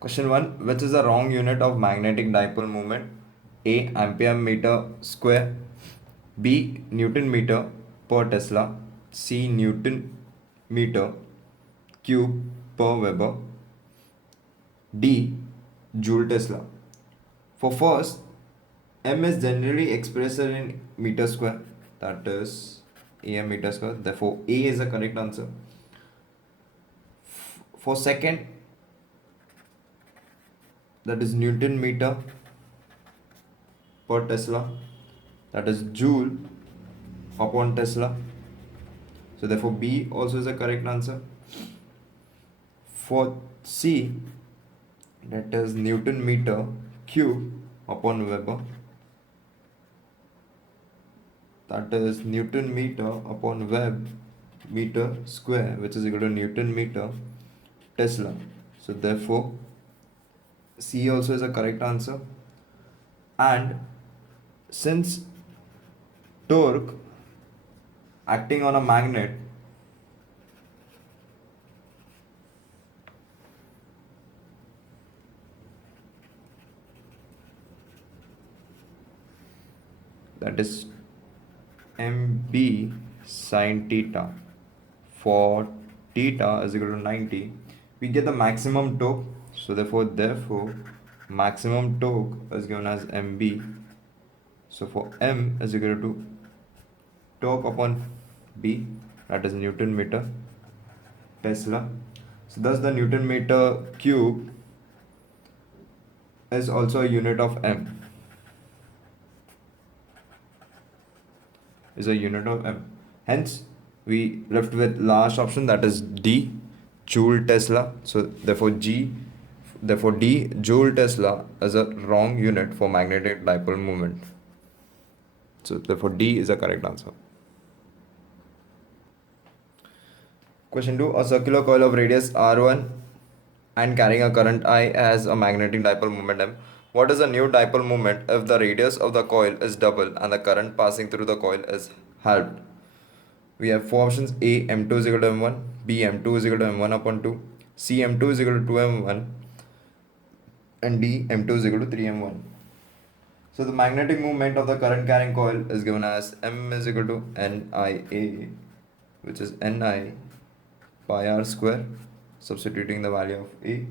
Question 1. Which is the wrong unit of magnetic dipole moment? A. Ampere meter square. B. Newton meter per Tesla. C. Newton meter cube per Weber. D. Joule Tesla. For first, m is generally expressed in meter square, that is am meter square. Therefore, A is the correct answer. For second, that is Newton meter per Tesla, that is Joule upon Tesla. So therefore, B also is the correct answer. For C, that is Newton meter cube upon Weber, that is Newton meter upon Web meter square, which is equal to Newton meter Tesla. So therefore, C also is a correct answer. And since torque acting on a magnet that is mb sine theta for theta is equal to 90, we get the maximum torque. So therefore maximum torque is given as mb. So for m is equal to torque upon b, that is Newton meter Tesla. So thus the Newton meter cube is also a unit of m, is a unit of m. Hence we left with last option, that is D, Joule Tesla. So therefore D, Joule Tesla, is a wrong unit for magnetic dipole moment. So therefore D is the correct answer. Question 2. A circular coil of radius r1 and carrying a current I has a magnetic dipole moment m. What is the new dipole moment if the radius of the coil is double and the current passing through the coil is halved? We have four options: A, m2 is equal to m1, B, m2 is equal to m1 upon 2, C, m2 is equal to 2m1, and D, m2 is equal to 3m1. So the magnetic moment of the current carrying coil is given as m is equal to nia, which is ni pi r square, substituting the value of A.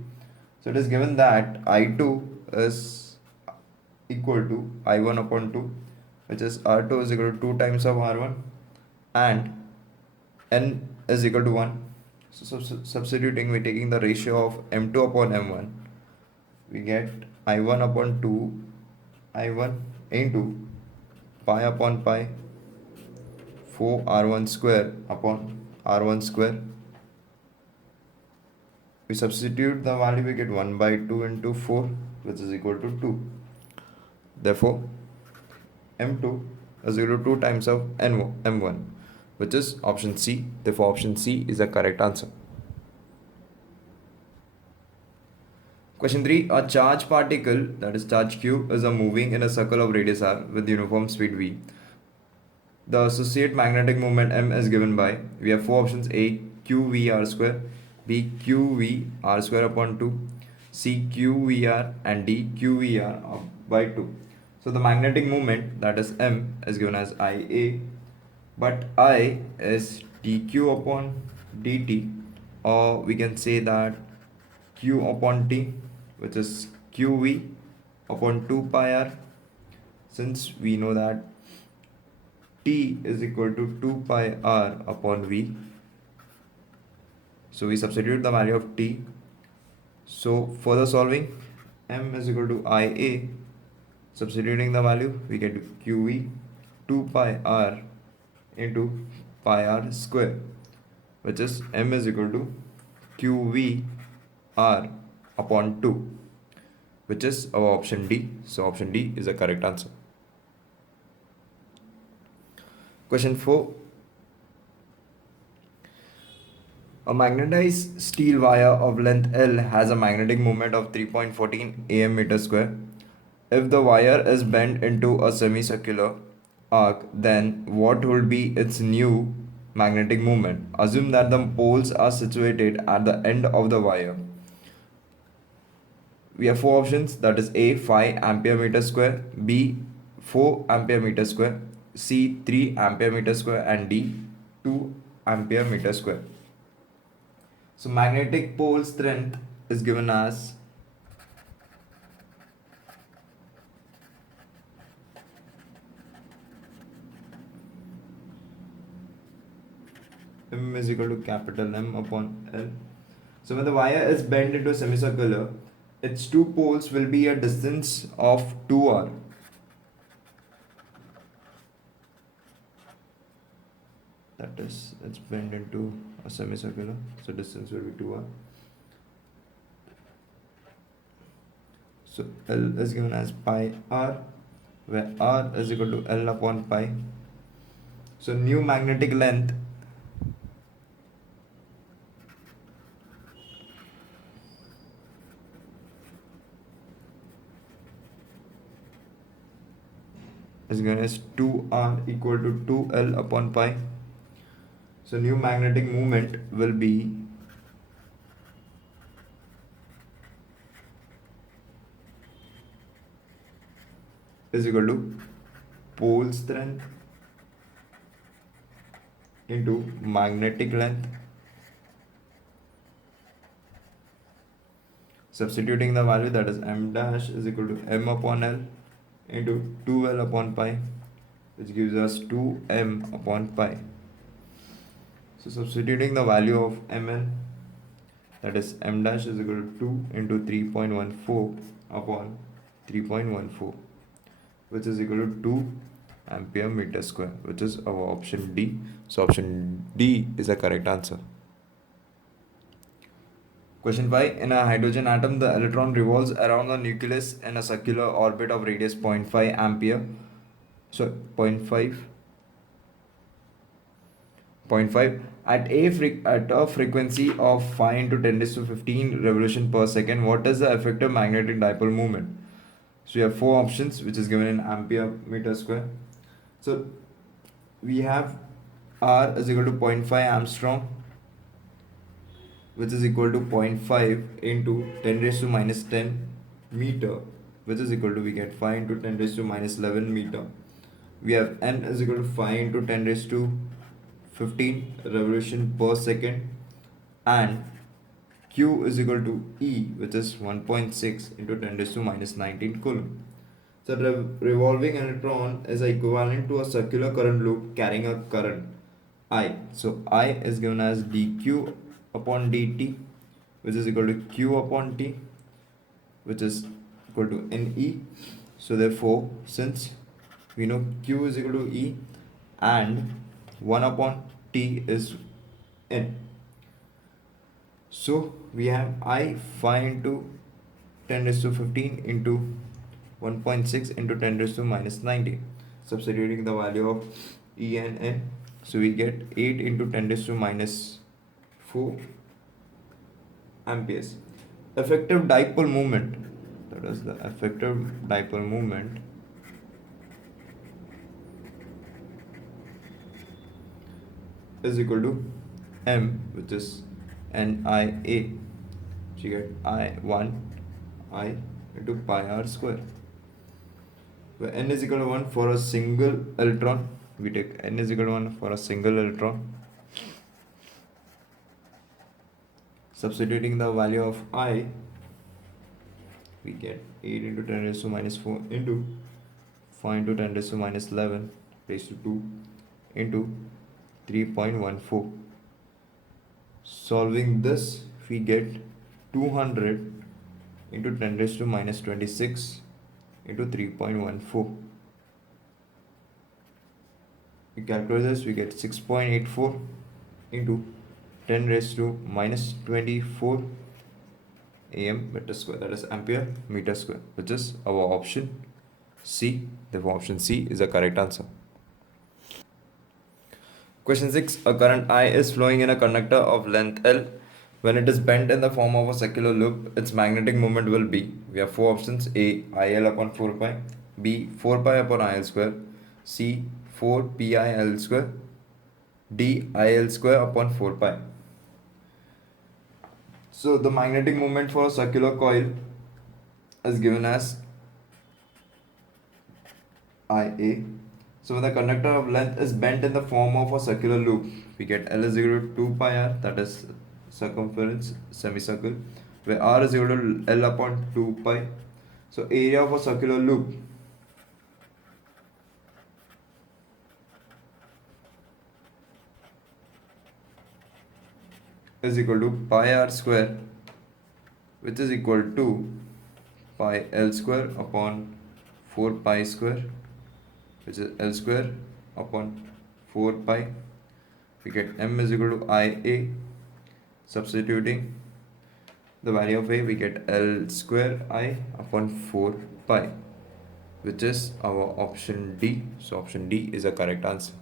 So it is given that I2 is equal to I1 upon 2, which is R2 is equal to 2 times of R1, and N is equal to 1. So substituting, we're taking the ratio of M2 upon M1, we get I1 upon 2 I1 into pi upon pi 4 R1 square upon R1 square. We substitute the value, we get 1 by 2 into 4, which is equal to 2. Therefore, M2 is equal to 2 times of M1, which is option C. Therefore, option C is the correct answer. Question 3. A charged particle, that is charge q, is moving in a circle of radius r with uniform speed v. The associate magnetic moment m is given by, we have four options: A, qvr square, B, qvr square upon 2, C, qvr, and D, qvr by 2. So the magnetic moment, that is m, is given as Ia, but I is dq upon dt, or we can say that q upon t, which is qv upon 2 pi r, since we know that t is equal to 2 pi r upon v. So we substitute the value of t. So further solving, m is equal to Ia, substituting the value, we get qv 2 pi r into pi r square, which is m is equal to qv r upon 2, which is our option D. So option D is the correct answer. Question 4. A magnetized steel wire of length L has a magnetic moment of 3.14 am meter square. If the wire is bent into a semicircular arc, then what would be its new magnetic moment? Assume that the poles are situated at the end of the wire. We have four options, that is A 5 ampere meter square, B 4 ampere meter square, C 3 ampere meter square, and D 2 ampere meter square. So magnetic pole strength is given as M is equal to capital M upon L. So when the wire is bent into a semicircular, its two poles will be a distance of 2r. That is, it's bent into a semicircular, so distance will be 2r. So L is given as pi r, where r is equal to L upon pi. So new magnetic length is given as 2r equal to 2L upon pi. So new magnetic moment will be is equal to pole strength into magnetic length. Substituting the value, that is m dash is equal to m upon L into 2L upon pi, which gives us 2m upon pi. So substituting the value of mn, that is m dash is equal to 2 into 3.14 upon 3.14, which is equal to 2 ampere meter square, which is our option D. So option D is the correct answer. Question 5. In a hydrogen atom, the electron revolves around the nucleus in a circular orbit of radius 0.5 ampere. So 0.5 at a frequency of 5 into 10 raised to 15 revolution per second. What is the effective magnetic dipole moment? So we have four options, which is given in ampere meter square. So we have R is equal to 0.5 Armstrong, which is equal to 0.5 into 10 raised to minus 10 meter, which is equal to, we get 5 into 10 raised to minus 11 meter. We have N is equal to 5 into 10 raised to 15 revolution per second, and Q is equal to E, which is 1.6 into 10 raised to minus 19 coulomb. So revolving electron is equivalent to a circular current loop carrying a current I. So I is given as dq upon dt, which is equal to q upon t, which is equal to Ne. So therefore, since we know q is equal to E and 1 upon t is N, so we have I 5 into 10 raised to 15 into 1.6 into 10 raised to minus 90. Substituting the value of E and N, so we get 8 into 10 raised to minus 4 amperes. Effective dipole moment, that is the effective dipole moment, is equal to M, which is NIA. So you get I1 I into pi r square, where n is equal to 1 for a single electron. We take n is equal to 1 for a single electron. Substituting the value of I, we get 8 into 10 raised to minus 4 into 5 into 10 raised to minus 11 raised to 2 into 3.14. Solving this, we get 200 into 10 raised to minus 26 into 3.14. We calculate this, we get 6.84 into 10 raised to minus 24 am meter square, that is ampere meter square, which is our option C. Therefore option C is the correct answer. Question 6. A current I is flowing in a conductor of length L. When it is bent in the form of a circular loop, its magnetic moment will be, we have four options: A IL upon 4 pi, B 4 pi upon IL square, C 4 pi L square, D IL square upon 4 pi. So the magnetic moment for a circular coil is given as IA. So when the conductor of length is bent in the form of a circular loop, we get L is equal to 2 pi r, that is circumference semicircle, where r is equal to L upon 2 pi. So area of a circular loop is equal to pi r square, which is equal to pi L square upon 4 pi square, which is L square upon 4 pi. We get M is equal to IA. Substituting the value of A, we get L square I upon 4 pi, which is our option D. So option D is a correct answer.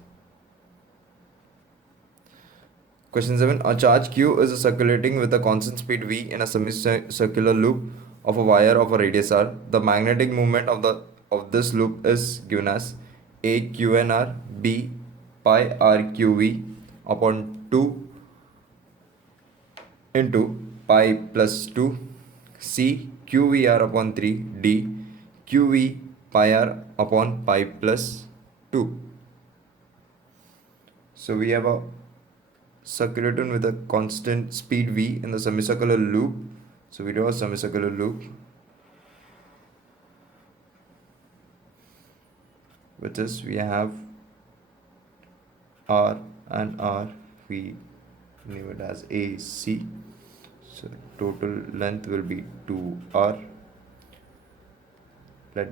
Question 7. A charge Q is circulating with a constant speed V in a semicircular loop of a wire of a radius r. The magnetic moment of this loop is given as A QNR, B pi r QV upon 2 into pi plus 2, C QVR upon 3, D QV pi r upon pi plus 2. So we have a circulator with a constant speed V in the semicircular loop. So we do a semicircular loop, which is we have R and R, we name it as AC. So total length will be 2R. Let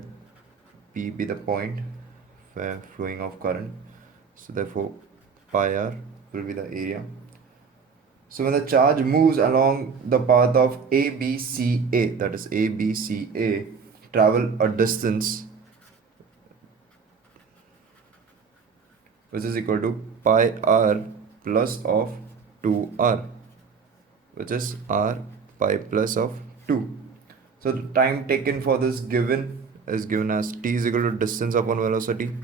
P be the point for flowing of current. So therefore pi r will be the area. So when the charge moves along the path of ABCA, that is ABCA, travel a distance which is equal to pi r plus of 2r, which is r pi plus of 2. So the time taken for this given is given as t is equal to distance upon velocity,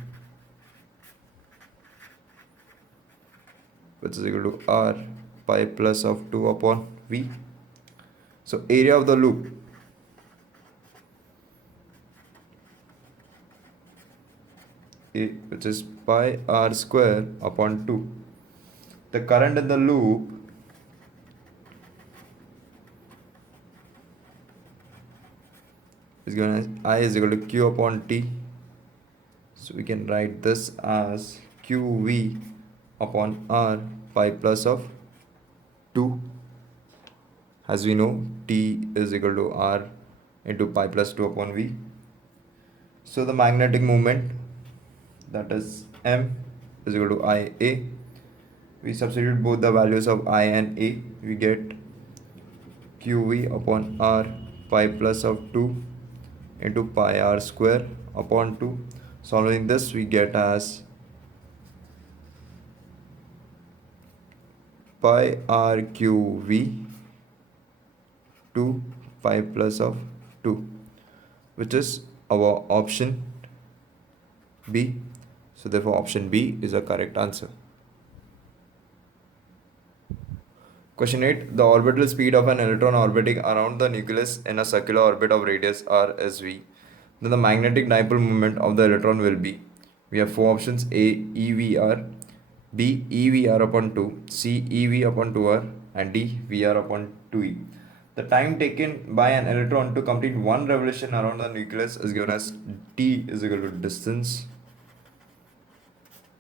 which is equal to r pi plus of 2 upon v. So area of the loop which is pi r square upon 2. The current in the loop is given as I is equal to q upon t. So we can write this as qv upon r pi plus of 2. As we know, t is equal to r into pi plus 2 upon v. So the magnetic moment, that is M, is equal to IA. We substitute both the values of I and A. We get QV upon R pi plus of 2 into pi r square upon 2. Solving this, we get as pi r QV 2 pi plus of 2, which is our option B. So therefore option B is a correct answer. Question 8. The orbital speed of an electron orbiting around the nucleus in a circular orbit of radius r is v. Then the magnetic dipole moment of the electron will be. We have four options: A EVR, B EVR upon 2, C EV upon 2r, and D VR upon 2e. The time taken by an electron to complete one revolution around the nucleus is given as t is equal to distance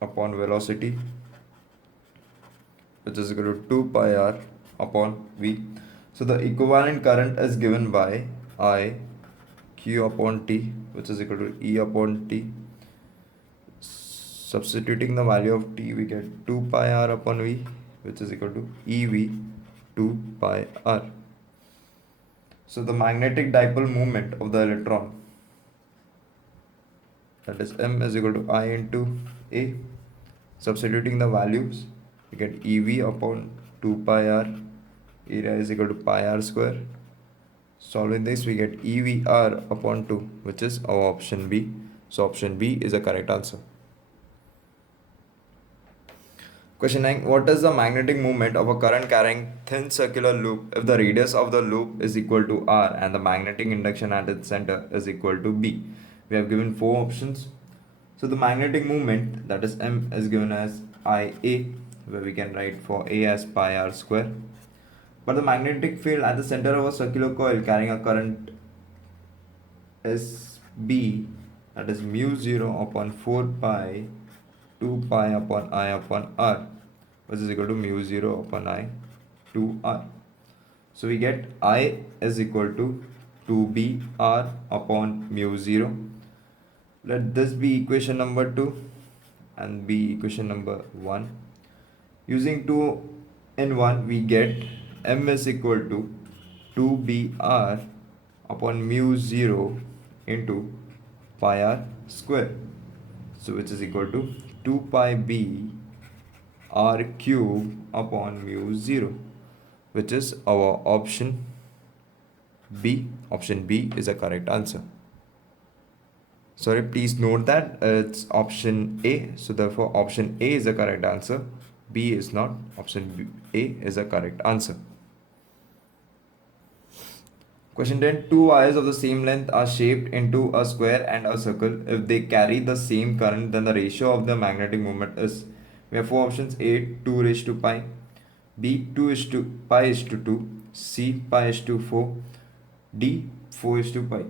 upon velocity, which is equal to 2 pi r upon v. So the equivalent current is given by I q upon t, which is equal to E upon t. Substituting the value of t, we get 2 pi r upon v, which is equal to EV 2 pi r. So the magnetic dipole moment of the electron, that is M, is equal to I into A. Substituting the values, we get EV upon 2 pi r, area is equal to pi r square. Solving this, we get EVR upon 2, which is our option B. So option B is a correct answer. Question 9. What is the magnetic moment of a current carrying thin circular loop if the radius of the loop is equal to r and the magnetic induction at its center is equal to b? We have given four options. So the magnetic moment, that is m, is given as Ia, where we can write for A as pi r square. But the magnetic field at the center of a circular coil carrying a current is B, that is mu 0 upon 4 pi 2 pi upon I upon r, which is equal to mu 0 upon I 2r. So we get I is equal to 2b r upon mu 0. Let this be equation number 2 and be equation number 1. Using 2 in 1, we get m is equal to 2br upon mu 0 into pi r square. So which is equal to 2 pi b r cube upon mu 0, which is our option B. Option B is the correct answer. Sorry, please note that it's option A. So therefore option A is the correct answer. B is not. Option A is the correct answer. Question 10. Two wires of the same length are shaped into a square and a circle. If they carry the same current, then the ratio of the magnetic moment is. We have four options. A 2 raised to pi, B 2 is to pi is to 2, C pi is to 4, D 4 is to pi.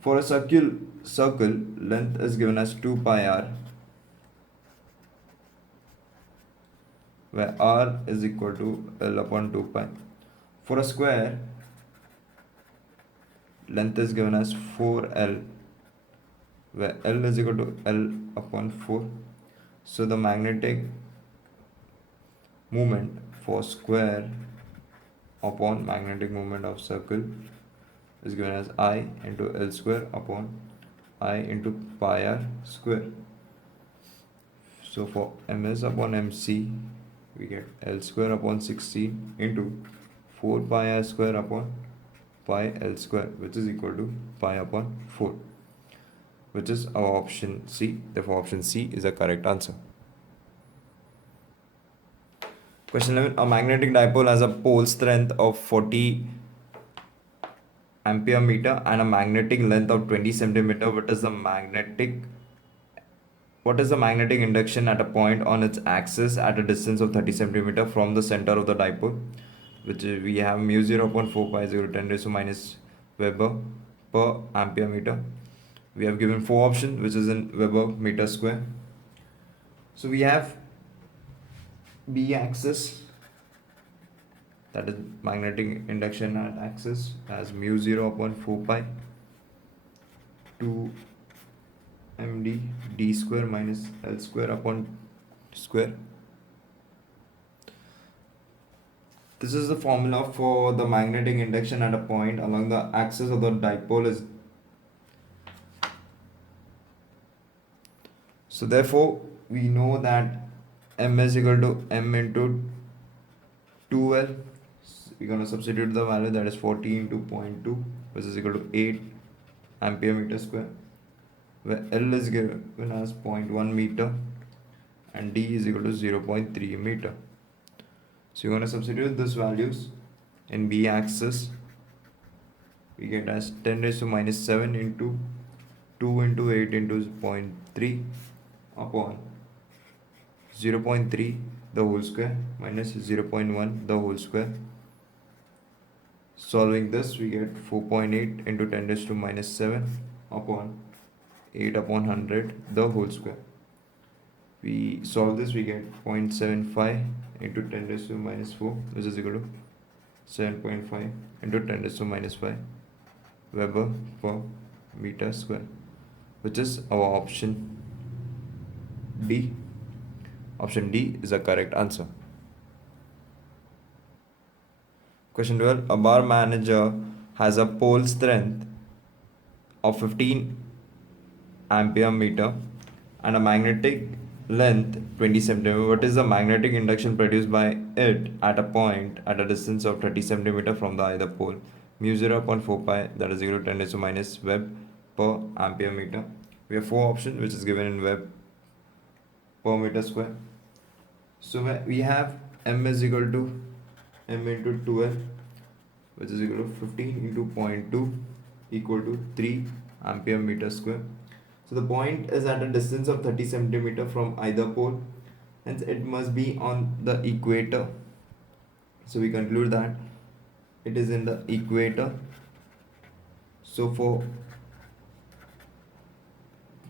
For a circle, length is given as 2 pi r, where r is equal to L upon 2 pi. For a square, length is given as 4l, where L is equal to L upon 4. So the magnetic moment for square upon magnetic moment of circle is given as I into L square upon I into pi r square. So for ms upon mc, we get L square upon 16 into 4 pi r square upon pi L square, which is equal to pi upon 4, which is our option C. Therefore option C is the correct answer. Question 11. A magnetic dipole has a pole strength of 40 ampere meter and a magnetic length of 20 centimeter. What is the magnetic induction at a point on its axis at a distance of 30 centimeter from the center of the dipole? Which we have mu 0 upon 4 pi 0 10 raised to minus Weber per ampere meter. We have given four options, which is in Weber meter square. So we have B axis, that is magnetic induction at axis, as mu 0 upon 4 pi 2 md d square minus L square upon square. This is the formula for the magnetic induction at a point along the axis of the dipole is. So therefore we know that m is equal to m into 2l. We're going to substitute the value, that is 40 into 0.2, which is equal to 8 ampere meter square, where L is given as 0.1 meter and D is equal to 0.3 meter. So you're going to substitute these values in B axis. We get as 10 raised to minus 7 into 2 into 8 into 0.3 upon 0.3 the whole square minus 0.1 the whole square. Solving this, we get 4.8 into 10 raised to minus 7 upon 8 upon 100 the whole square. We solve this, we get 0.75 into 10 raised to minus 4, which is equal to 7.5 into 10 raised to minus 5 Weber per meter square, which is our option D. Option D is the correct answer. Question 12. A bar manager has a pole strength of 15 ampere meter and a magnetic length 20 centimeter. What is the magnetic induction produced by it at a point at a distance of 30 centimeter from the either pole? Mu 0 upon 4 pi, that is equal to 10 raised to minus Web per ampere meter. We have four options, which is given in Web per meter square. So we have m is equal to m into 12, which is equal to 15 into 0.2 equal to 3 ampere meter square. So the point is at a distance of 30 centimeter from either pole, hence it must be on the equator. So we conclude that it is in the equator. So for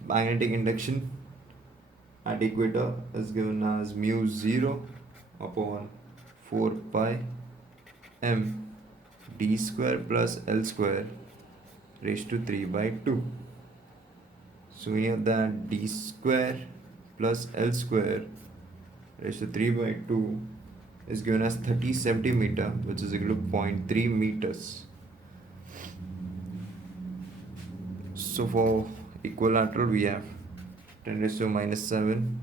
magnetic induction at equator is given as mu 0 upon 4 pi m d square plus l square raised to 3 by 2. So we have that d square plus l square raised to 3 by 2 is given as 30 centimeter, which is equal to 0.3 meters. So for equilateral we have 10 raised to minus 7,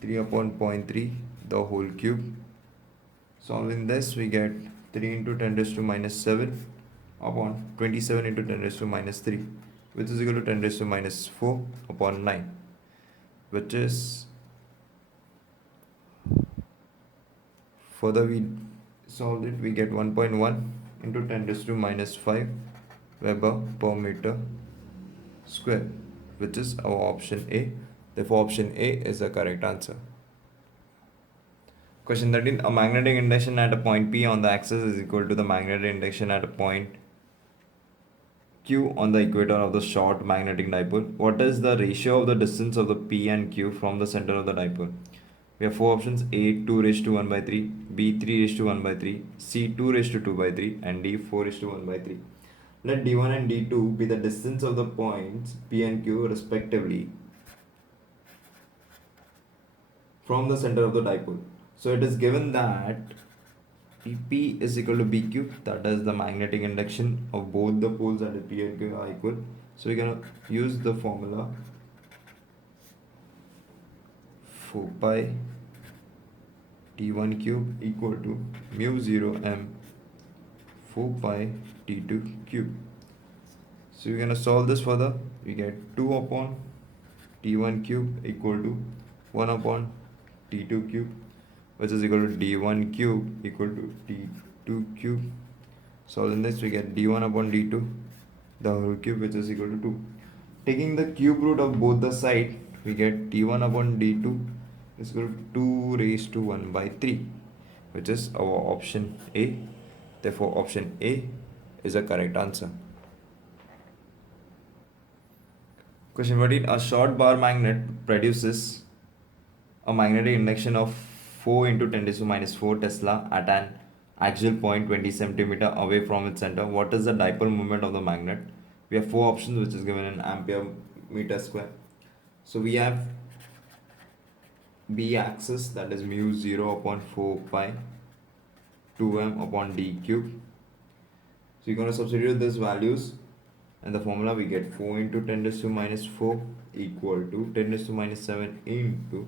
3 upon 0.3 the whole cube. Solving this we get 3 into 10 raised to minus 7 upon 27 into 10 raised to minus 3, which is equal to 10 raised to minus 4 upon 9, which is, further we solved it, we get 1.1 into 10 raised to minus 5 Weber per meter square, which is our option A. Therefore option A is the correct answer. Question 13. A magnetic induction at a point P on the axis is equal to the magnetic induction at a point Q on the equator of the short magnetic dipole. What is the ratio of the distance of the P and Q from the center of the dipole? We have four options: A 2 raised to 1 by 3, B 3 raised to 1 by 3, C 2 raised to 2 by 3, and D 4 raised to 1 by 3. Let D1 and D2 be the distance of the points P and Q respectively from the center of the dipole. So it is given that P is equal to BQ, that is the magnetic induction of both the poles, that is P and Q are equal. So we're gonna use the formula 4 pi T1 cube equal to mu 0 m 4 pi T2 cube. So we're gonna solve this further. We get 2 upon T1 cube equal to 1 upon T2 cube, which is equal to D1 cube equal to D2 cube. Solving this we get D1 upon D2 the whole cube, which is equal to 2. Taking the cube root of both the side, we get D1 upon D2 is equal to 2 raised to 1 by 3, which is our option A. Therefore option A is a correct answer. Question 14. A short bar magnet produces a magnetic induction of 4 into 10 to minus 4 Tesla at an axial point 20 centimeter away from its center. What is the dipole moment of the magnet? We have four options, which is given in ampere meter square. So we have B axis, that is mu 0 upon 4 pi 2m upon d cube. So you're going to substitute these values and the formula we get 4 into 10 raised to minus 4 equal to 10 raised to minus 7 into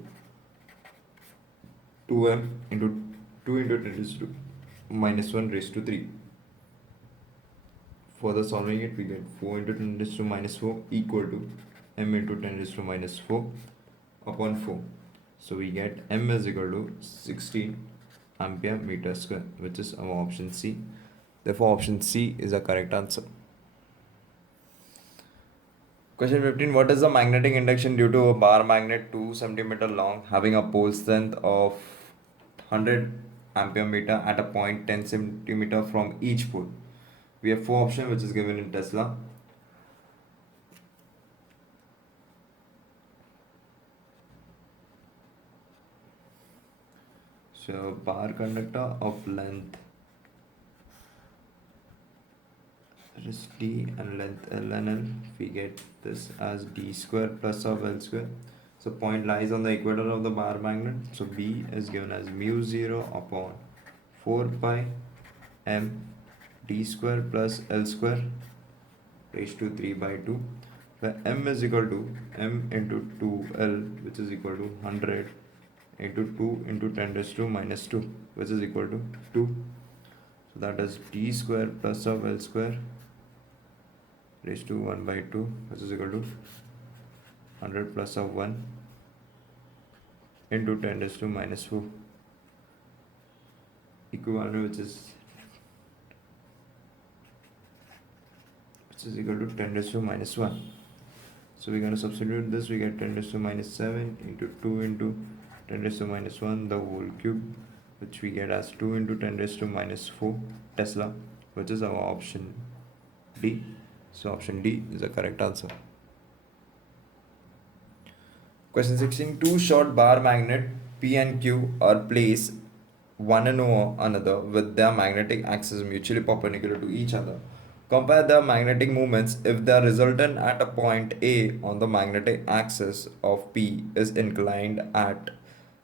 2m into 2 into 10 raised to minus 1 raised to 3. Further solving it, we get 4 into 10 raised to minus 4 equal to m into 10 raised to minus 4 upon 4. So we get m is equal to 16 ampere meter square, which is our option C. Therefore option C is the correct answer. Question 15. What is the magnetic induction due to a bar magnet 2 centimeter long having a pole strength of 100 ampere meter at a point 10 centimeter from each pole? We have four options, which is given in Tesla. So bar conductor of length is d and length l and l. We get this as d square plus of l square. So point lies on the equator of the bar magnet. So B is given as mu 0 upon 4 pi m d square plus l square raised to 3 by 2, where m is equal to m into 2l, which is equal to 100 into 2 into 10 raised to minus 2, which is equal to 2. So that is d square plus of l square raised to 1 by 2, which is equal to 100 plus of 1 into 10 raised to minus 4. equivalent, which is equal to 10 raised to minus 1. So we're going to substitute this. We get 10 raised to minus 7 into 2 into 10 raised to minus 1 the whole cube, which we get as 2 into 10 raised to minus 4 Tesla, which is our option D. So option D is the correct answer. Question 16. Two short bar magnet P and Q are placed one over another with their magnetic axes mutually perpendicular to each other. Compare the magnetic moments if the resultant at a point A on the magnetic axis of P is inclined at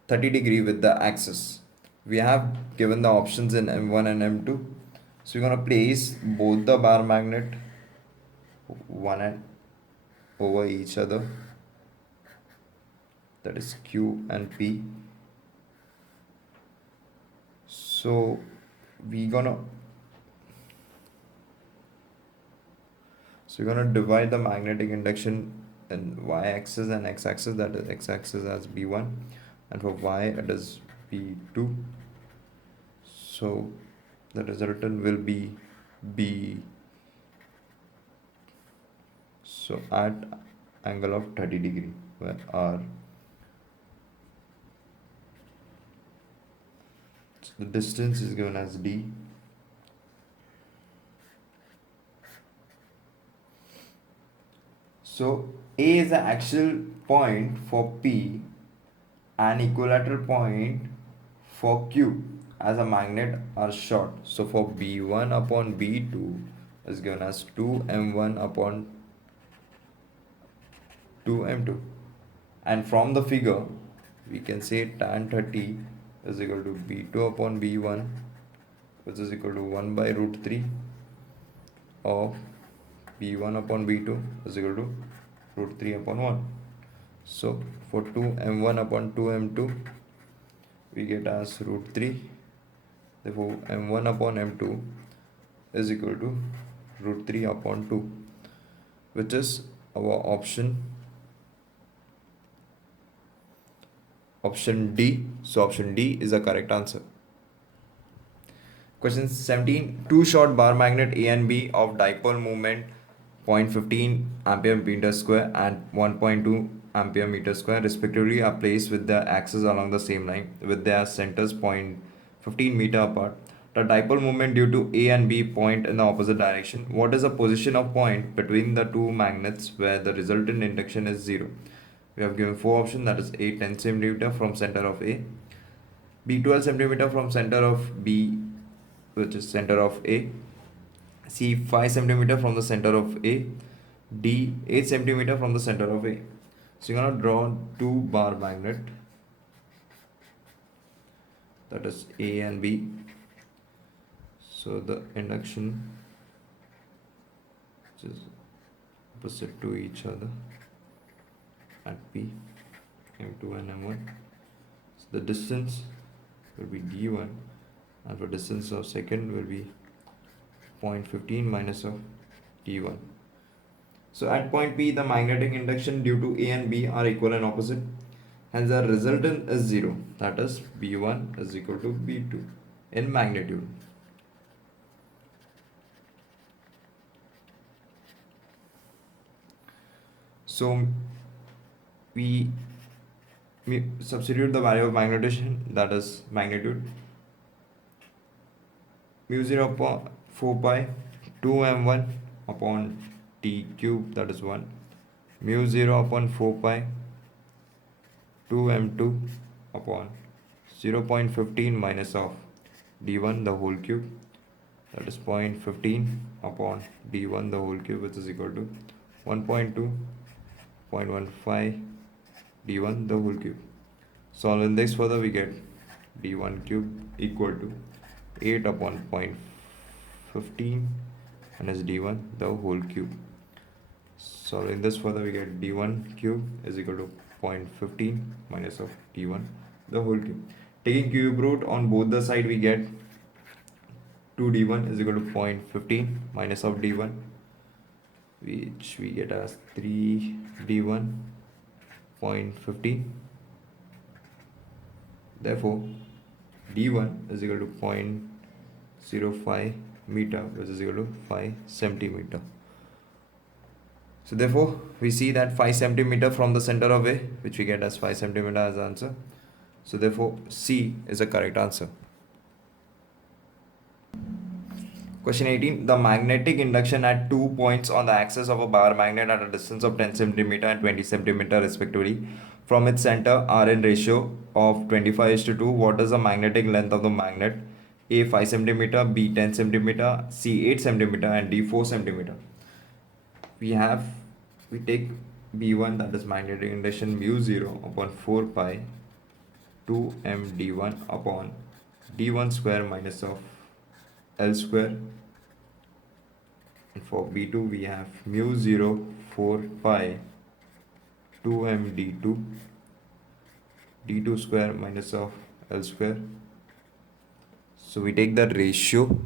30 degree with the axis. We have given the options in M1 and M2. So we're going to place both the bar magnet one and over each other, that is Q and P. So we're gonna divide the magnetic induction in y-axis and x-axis, that is x-axis as B1 and for y it is B2. So the resultant will be B, so at angle of 30 degree, where R, so the distance is given as D. So A is the actual point for P and equilateral point for Q as a magnet are short. So for B1 upon B2 is given as 2M1 upon 2M2. And from the figure, we can say tan 30 is equal to B2 upon B1, which is equal to 1 by root 3 of B1 upon B2 is equal to root 3 upon 1. So for 2M1 upon 2M2, we get as root 3. Therefore, M1 upon M2 is equal to root 3 upon 2, which is our option D. So option D is the correct answer. Question 17. Two short bar magnet A and B of dipole moment 0.15 ampere meter square and 1.2 ampere meter square respectively are placed with their axes along the same line with their centers 0.15 meter apart. The dipole moment due to A and B point in the opposite direction. What is the position of point between the two magnets where the resultant induction is 0? We have given four options, that is A 10 cm from center of A, B 12 cm from center of B, which is center of A, C 5 cm from the center of A, D 8 cm from the center of A. So you're gonna draw two bar magnet, that is A and B. So the induction is opposite to each other at P, M2 and M1. So the distance will be D1 and for distance of second will be 0.15 minus of D1. So at point P, the magnetic induction due to A and B are equal and opposite. Hence the resultant is 0. That is B1 is equal to B2 in magnitude. So we substitute the value of magnetism, that is magnitude, mu 0 upon 4 pi 2m1 upon t cube, that is 1, mu 0 upon 4 pi 2m2 upon 0.15 minus of d1 the whole cube, that is 0.15 upon d1 the whole cube, which is equal to 1.2 0.15 d1 the whole cube. Solving this further, we get d1 cube equal to 8 upon 0.15 minus d1 the whole cube. Solving this further, we get d1 cube is equal to 0.15 minus of d1 the whole cube. Taking cube root on both the side, we get 2d1 is equal to 0.15 minus of d1, which we get as 3d1 0.15. Therefore d1 is equal to 0.05 meter, which is equal to 5 centimeter. So therefore, we see that 5 centimeter from the center of A, which we get as 5 centimeter as answer. So therefore, C is the correct answer. Question 18. The magnetic induction at 2 points on the axis of a bar magnet at a distance of 10 centimeter and 20 centimeter respectively from its center are in ratio of 25:2. What is the magnetic length of the magnet? A 5 centimeter, B 10 centimeter, C 8 centimeter, and D 4 centimeter. We take B1, that is magnetic induction, mu 0 upon 4 pi 2 m d1 upon d1 square minus of L square. And for B2 we have mu 0 4 pi 2 m d2 square minus of L square. So we take the ratio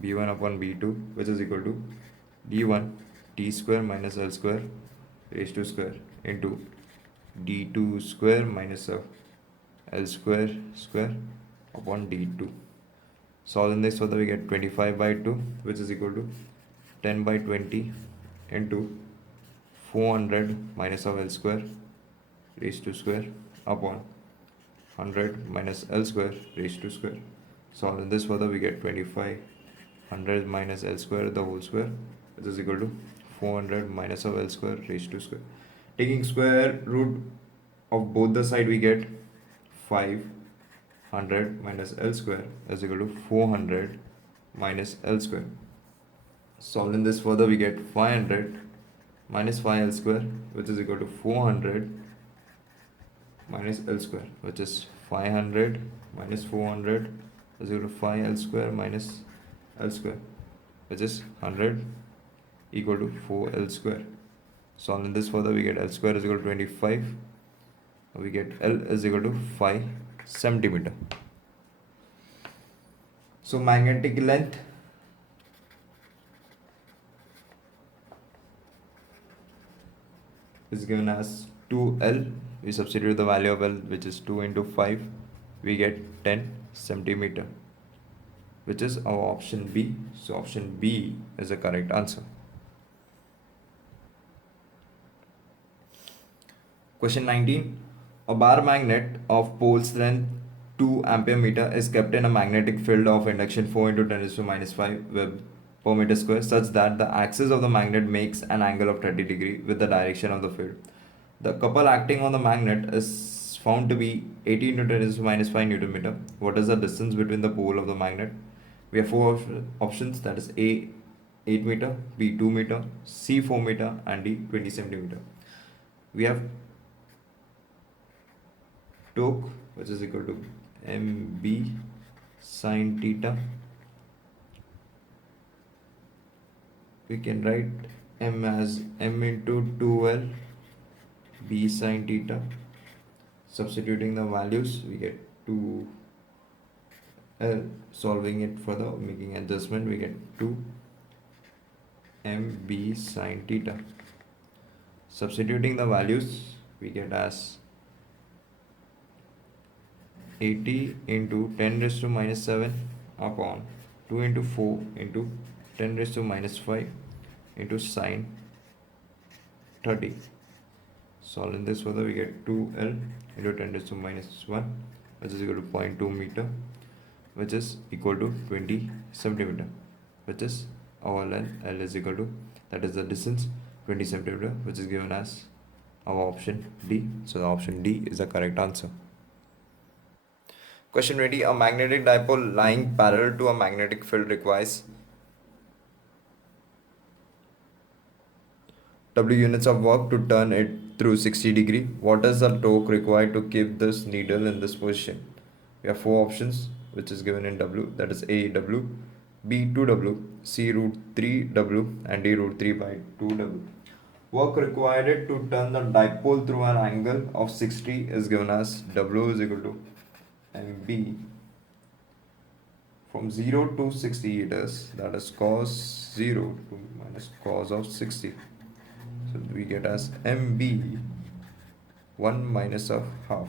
B1 upon B2, which is equal to d1 d square minus L square raised to square into d2 square minus of L square square upon d2. Solving this further, we get 25 by 2, which is equal to 10 by 20 into 400 minus of L square raised to square upon 100 minus L square raised to square. Solving this further, we get 2500 minus L square the whole square, which is equal to 400 minus of L square raised to square. Taking square root of both the side, we get 500 minus L square is equal to 400 minus L square. Solving this further, we get 500 minus 5L square, which is equal to 400 minus L square, which is 500 minus 400 is equal to 5L square minus L square, which is 100 equal to 4L square. Solving this further, we get L square is equal to 25. We get L is equal to 5 centimeter. So magnetic length is given as 2L. We substitute the value of L, which is 2 into 5. We get 10 centimeter, which is our option B. So option B is the correct answer. Question 19. A bar magnet of pole strength 2 ampere meter is kept in a magnetic field of induction 4 into 10 raised to minus 5 Web per meter square such that the axis of the magnet makes an angle of 30 degree with the direction of the field. The couple acting on the magnet is found to be 80 into 10 raised to minus 5 Newton meter. What is the distance between the pole of the magnet? We have four options, that is A 8 meter, B 2 meter, C 4 meter, and D 20 centimeter. We have torque, which is equal to mb sine theta. We can write m as m into 2l b sine theta. Substituting the values, we get 2l. Solving it further, making adjustment, we get 2 mb sine theta. Substituting the values, we get as 80 into 10 raised to minus 7 upon 2 into 4 into 10 raised to minus 5 into sine 30. Solving this further, we get 2L into 10 raised to minus 1, which is equal to 0.2 meter, which is equal to 20 centimeter, which is our length. L is equal to, that is the distance, 20 centimeter, which is given as our option D. So the option D is the correct answer. Question 20. A magnetic dipole lying parallel to a magnetic field requires W units of work to turn it through 60 degree. What is the torque required to keep this needle in this position? We have four options, which is given in W, that is A W, B 2W, C root 3W, and D root 3 by 2W. Work required to turn the dipole through an angle of 60 is given as W is equal to MB from 0 to 60 it is, that is cos 0 to minus cos of 60. So we get as MB 1 minus of half.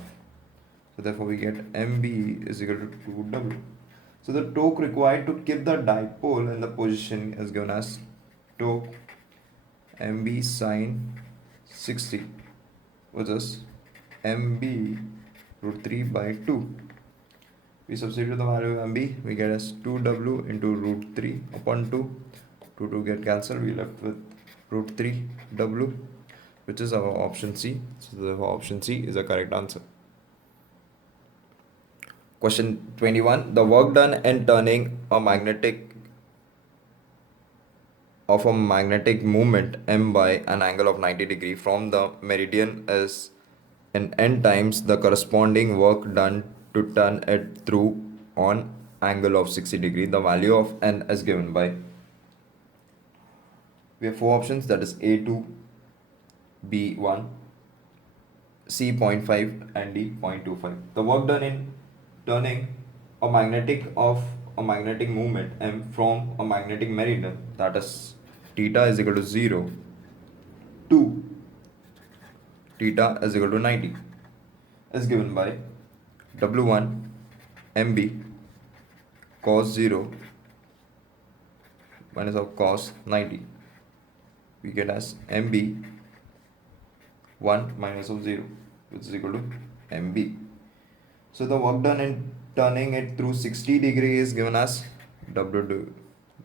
So So therefore we get MB is equal to 2W. So the torque required to keep the dipole in the position is given as torque MB sine 60, which is MB root 3 by 2. We substitute the value of MB, we get as 2W into root 3 upon 2. 2 get cancelled, we left with root 3W, which is our option C. So therefore option C is the correct answer. Question 21. The work done in turning a magnetic moment m by an angle of 90 degree from the meridian is in n times the corresponding work done to turn it through on angle of 60 degree. The value of n is given by, we have four options, that is A2, B1, C 0.5 and D 0.25. The work done in turning a magnetic moment m from a magnetic meridian, that is theta is equal to 0 to theta is equal to 90, is given by W1 MB cos 0 minus of cos 90. We get as MB 1 minus of 0, which is equal to MB. So the work done in turning it through 60 degree is given as W2.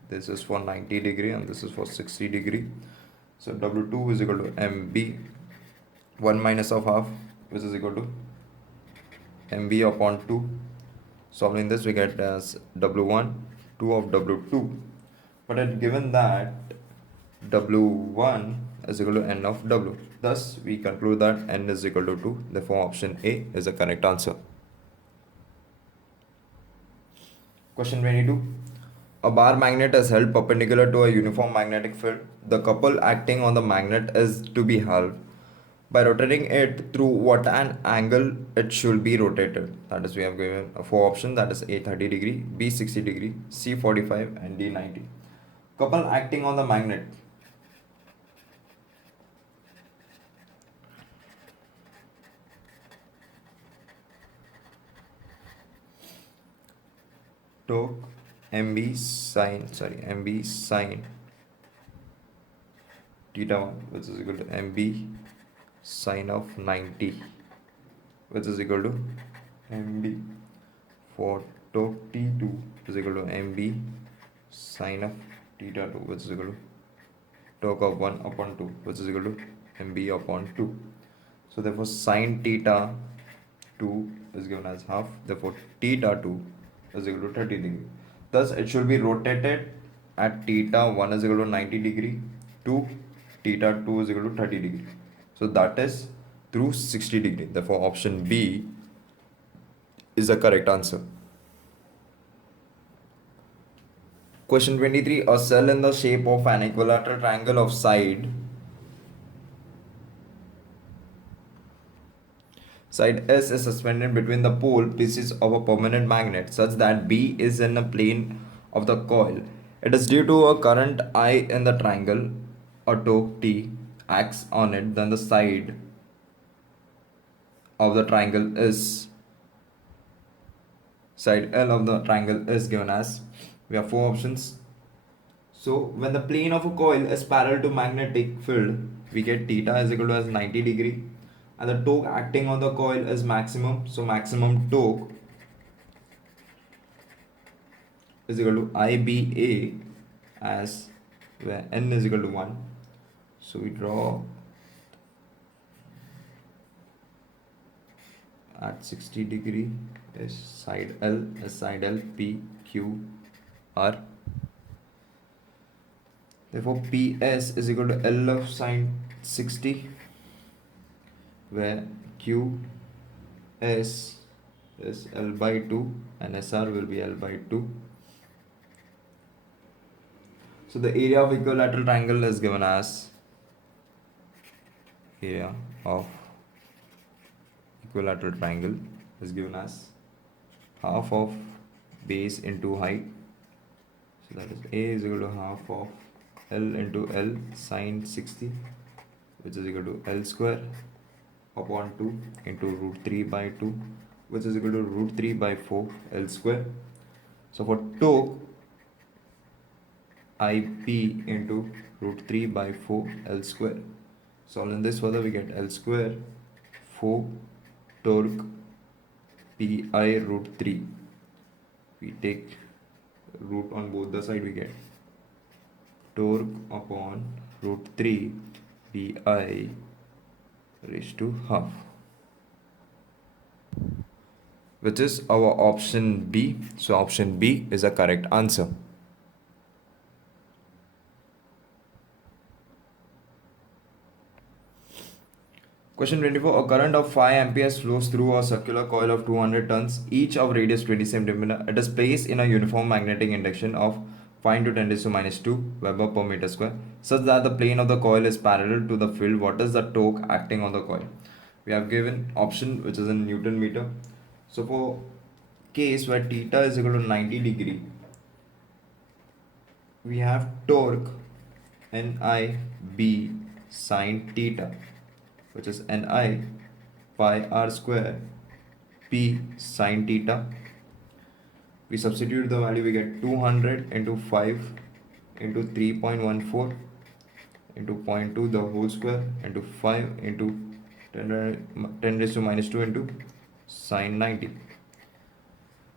This is for 90 degree and this is for 60 degree. So W2 is equal to MB 1 minus of half, which is equal to MB upon 2. Solving this we get as W1 2 of W2. But it given that W1 is equal to N of W. Thus we conclude that N is equal to 2. Therefore option A is the correct answer. Question 22. A bar magnet is held perpendicular to a uniform magnetic field. The couple acting on the magnet is to be halved by rotating it through what an angle it should be rotated. That is, we have given four options, that is A 30 degree, B 60 degree, C 45 and D 90. Couple acting on the magnet. Torque MB sine theta 1, which is equal to MB sine of 90, which is equal to MB for torque T2 is equal to MB sine of theta 2, which is equal to torque of 1 upon 2, which is equal to MB upon 2. So therefore sine theta 2 is given as half, therefore theta 2 is equal to 30 degree. Thus it should be rotated at theta 1 is equal to 90 degree to theta 2 is equal to 30 degree. So that is through 60 degree. Therefore option B is the correct answer. Question 23. A cell in the shape of an equilateral triangle of side S is suspended between the pole pieces of a permanent magnet such that B is in the plane of the coil. It is due to a current I in the triangle. A torque T acts on it, then the side of the triangle is side L of the triangle is given as, we have four options. So when the plane of a coil is parallel to magnetic field, we get theta is equal to as 90 degree and the torque acting on the coil is maximum. So maximum torque is equal to IBA as where N is equal to 1. So we draw at 60 degree is side L P Q R. Therefore PS is equal to L of sine 60 where Q S is L by 2 and SR will be L by 2. So the area of equilateral triangle is given as area of equilateral triangle is given as half of base into height. So that is A is equal to half of L into L sine 60, which is equal to L square upon 2 into root 3 by 2 which is equal to root 3 by 4 L square. So for torque, IP into root 3 by 4 L square. Solving this further, we get L square 4 torque PI root 3. We take root on both the side, we get torque upon root 3 PI raised to half, which is our option B. So option B is a correct answer. Question 24. A current of 5 amperes flows through a circular coil of 200 turns, each of radius 20 centimeter. It is placed in a uniform magnetic induction of 5 into 10 raised to minus 2 Weber per meter square, such that the plane of the coil is parallel to the field. What is the torque acting on the coil? We have given option which is in Newton meter. So for case where theta is equal to 90 degree, we have torque NIB sine theta, which is Ni pi r square P sine theta. We substitute the value, we get 200 into 5 into 3.14 into 0.2 the whole square into 5 into 10 raised to minus 2 into sine 90.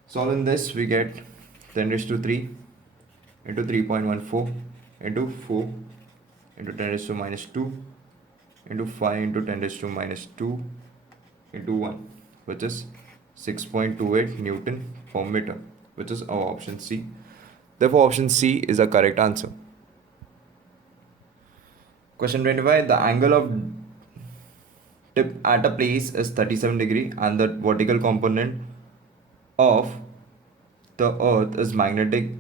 Solving this, we get 10 raised to 3 into 3.14 into 4 into 10 raised to minus 2 into 5 into 10 raised to minus 2 into 1, which is 6.28 Newton per meter, which is our option C. Therefore, option C is a correct answer. Question 25. The angle of tip at a place is 37 degree and the vertical component of the earth is magnetic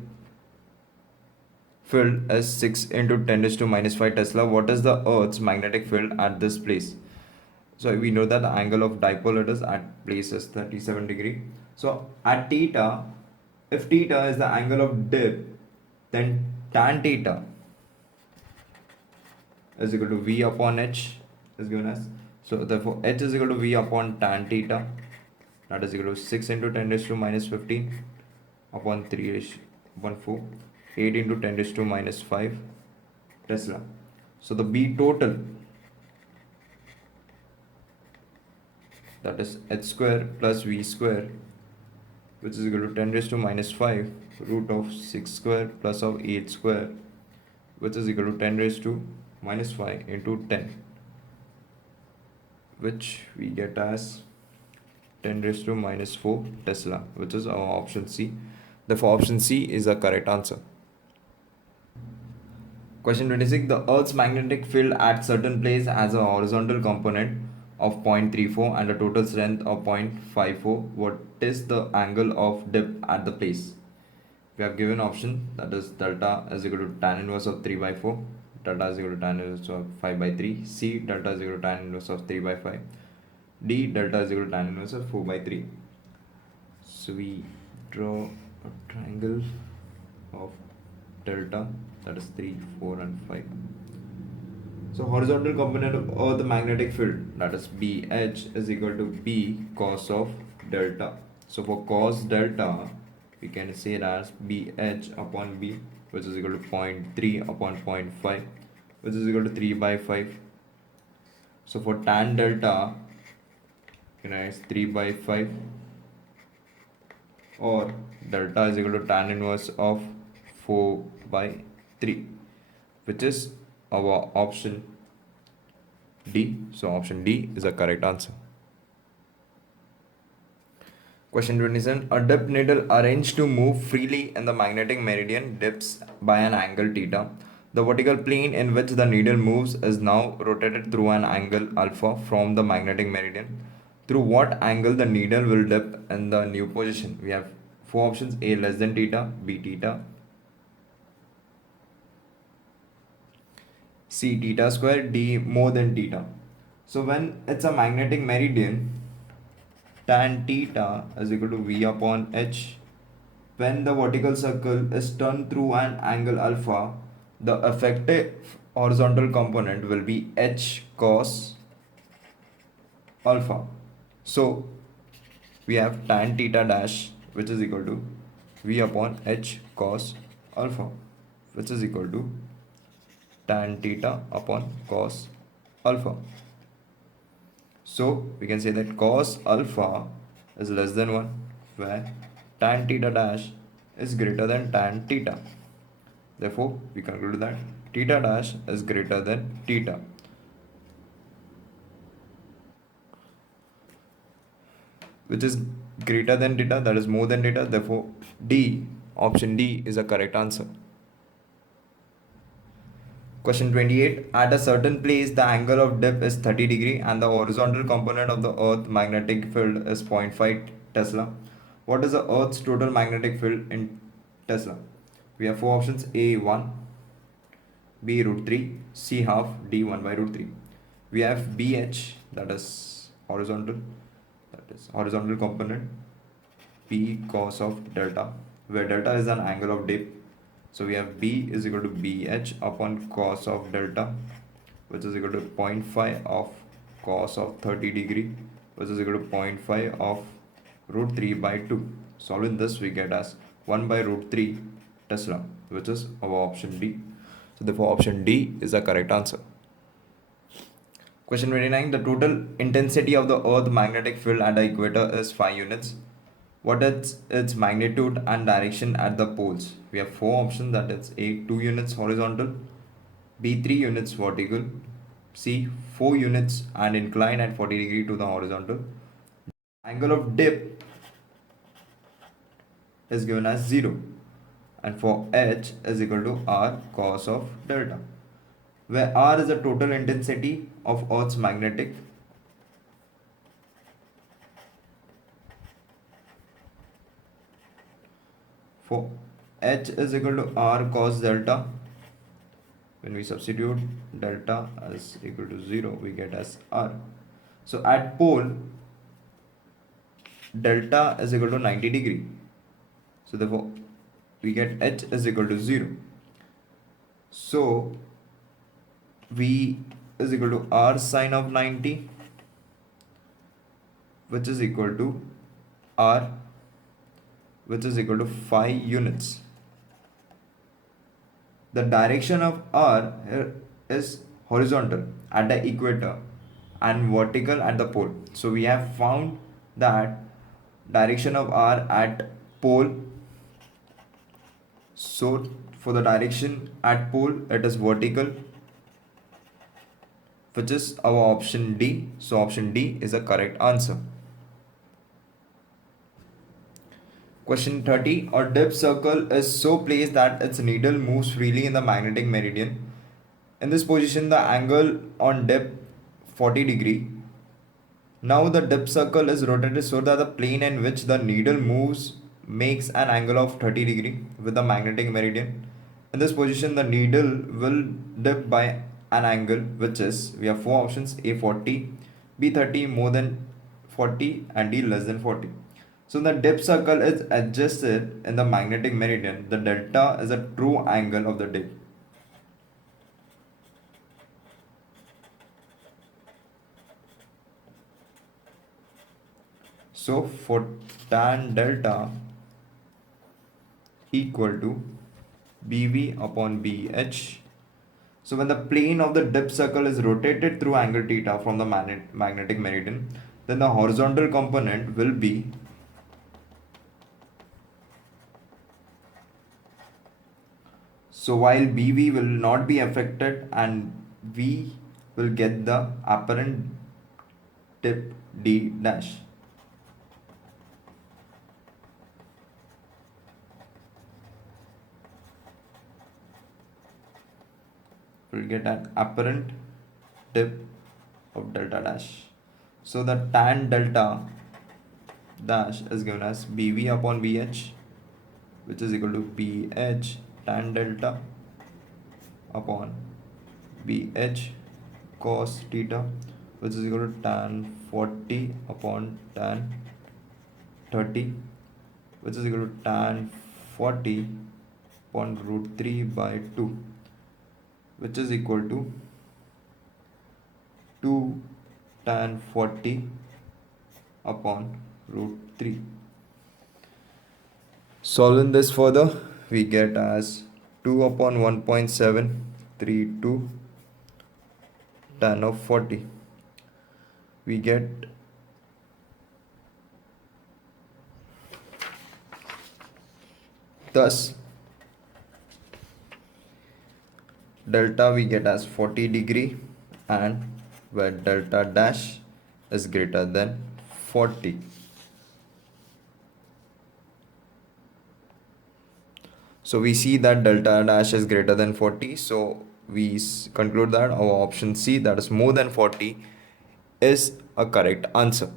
field is 6 into 10 raised to minus 5 Tesla. What is the earth's magnetic field at this place? So we know that the angle of dipole it is at place is 37 degree. So at theta, if theta is the angle of dip, then tan theta is equal to V upon H is given as. So therefore H is equal to V upon tan theta, that is equal to 6 into 10 raised to minus 15 upon 3 raised upon 4, 8 into 10 raised to minus 5 Tesla. So the B total, that is H square plus V square, which is equal to 10 raised to minus 5 root of 6 square plus of 8 square, which is equal to 10 raised to minus 5 into 10, which we get as 10 raised to minus 4 Tesla, which is our option C. Therefore, option C is the correct answer. Question 26. The Earth's magnetic field at certain place has a horizontal component of 0.34 and a total strength of 0.54. What is the angle of dip at the place? We have given option, that is delta is equal to tan inverse of 3 by 4, delta is equal to tan inverse of 5 by 3, C delta is equal to tan inverse of 3 by 5, D delta is equal to tan inverse of 4 by 3. So we draw a triangle of delta, that is 3, 4 and 5. So horizontal component of the magnetic field, that is BH is equal to B cos of delta. So for cos delta, we can say it as BH upon B, which is equal to 0.3 upon 0.5, which is equal to 3 by 5. So for tan delta, you know, it's 3 by 5, or delta is equal to tan inverse of 4 by 3, which is our option D. So option D is a correct answer. Question 27. A dip needle arranged to move freely in the magnetic meridian dips by an angle theta. The vertical plane in which the needle moves is now rotated through an angle alpha from the magnetic meridian. Through what angle the needle will dip in the new position? We have four options: A less than theta, B theta, C theta square, D more than theta. So when it's a magnetic meridian, tan theta is equal to V upon H. When the vertical circle is turned through an angle alpha, the effective horizontal component will be H cos alpha. So we have tan theta dash, which is equal to v upon h cos alpha, which is equal to tan theta upon cos alpha. So we can say that cos alpha is less than 1, where tan theta dash is greater than tan theta. Therefore, we conclude that theta dash is greater than theta, which is greater than theta, that is more than theta. Therefore, D, option D is a correct answer. Question 28. At a certain place, the angle of dip is 30 degree and the horizontal component of the Earth magnetic field is zero point 0.5 Tesla. What is the Earth's total magnetic field in Tesla? We have four options: A 1, B root 3, C half, D 1 by root 3. We have BH, that is horizontal component, P cos of delta, where delta is an angle of dip. So we have B is equal to BH upon cos of delta, which is equal to 0.5 of cos of 30 degree, which is equal to 0.5 of root 3 by 2. Solving this, we get as 1 by root 3 Tesla, which is our option D. So therefore option D is the correct answer. Question 29. The total intensity of the Earth magnetic field at the equator is 5 units. What is its magnitude and direction at the poles? We have four options, that is A 2 units horizontal, B 3 units vertical, C 4 units and inclined at 40 degree to the horizontal. Angle of dip is given as 0, and for H is equal to R cos of delta, where R is the total intensity of Earth's magnetic. For H is equal to R cos delta. When we substitute delta as equal to 0, we get as R. So at pole, delta is equal to 90 degree. So therefore, we get H is equal to 0. So V is equal to R sine of 90, which is equal to R, which is equal to 5 units. The direction of R is horizontal at the equator and vertical at the pole. So we have found that direction of R at pole. So for the direction at pole, it is vertical, which is our option D. So option D is the correct answer. Question 30. A dip circle is so placed that its needle moves freely in the magnetic meridian. In this position, the angle on dip 40 degree. Now the dip circle is rotated so that the plane in which the needle moves makes an angle of 30 degree with the magnetic meridian. In this position, the needle will dip by an angle which is, we have four options: A 40, B 30, more than 40, and D less than 40. So the dip circle is adjusted in the magnetic meridian. The delta is a true angle of the dip. So for tan delta equal to BV upon BH. So when the plane of the dip circle is rotated through angle theta from the magnetic meridian, then the horizontal component will be so while BV will not be affected and we will get the apparent dip D dash. We'll get an apparent dip of delta dash. So the tan delta dash is given as BV upon BH, which is equal to BH tan delta upon BH cos theta, which is equal to tan 40 upon tan 30, which is equal to tan 40 upon root 3 by 2, which is equal to 2 tan 40 upon root 3. Solving this further, we get as 2 upon 1.732 tan of 40. We get thus delta we get as 40 degree, and where delta dash is greater than 40. So we see that delta dash is greater than 40. So we conclude that our option C, that is more than 40, is a correct answer.